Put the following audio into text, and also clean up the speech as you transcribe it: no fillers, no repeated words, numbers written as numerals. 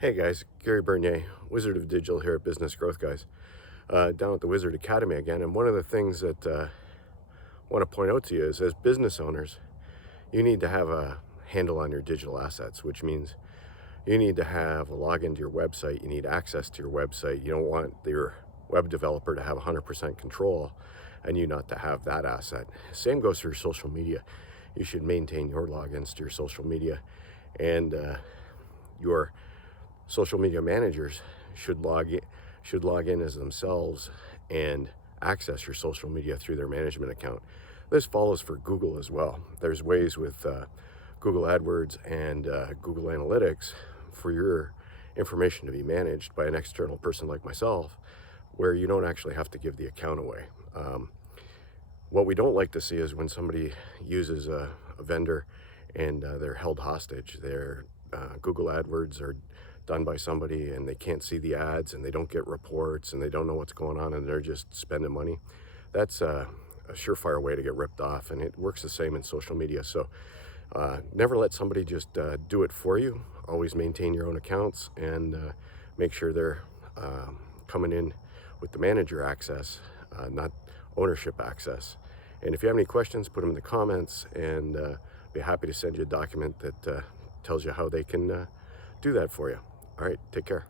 Hey guys, Gary Bernier, Wizard of Digital here at Business Growth Guys, down at the Wizard Academy again. And one of the things that I want to point out to you is as business owners, you need to have a handle on your digital assets, which means you need to have a login to your website, you need access to your website. You don't want your web developer to have 100% control and you not to have that asset. Same goes for your social media. You should maintain your logins to your social media, and your social media managers should log in as themselves and access your social media through their management account. This follows for Google as well. There's ways with Google AdWords and Google Analytics for your information to be managed by an external person like myself, where you don't actually have to give the account away. What we don't like to see is when somebody uses a vendor and they're held hostage. Their Google AdWords are done by somebody and they can't see the ads and they don't get reports and they don't know what's going on and they're just spending money. That's a surefire way to get ripped off, and it works the same in social media. So never let somebody just do it for you. Always maintain your own accounts and make sure they're coming in with the manager access, not ownership access. And if you have any questions, put them in the comments, and be happy to send you a document that tells you how they can do that for you. All right, take care.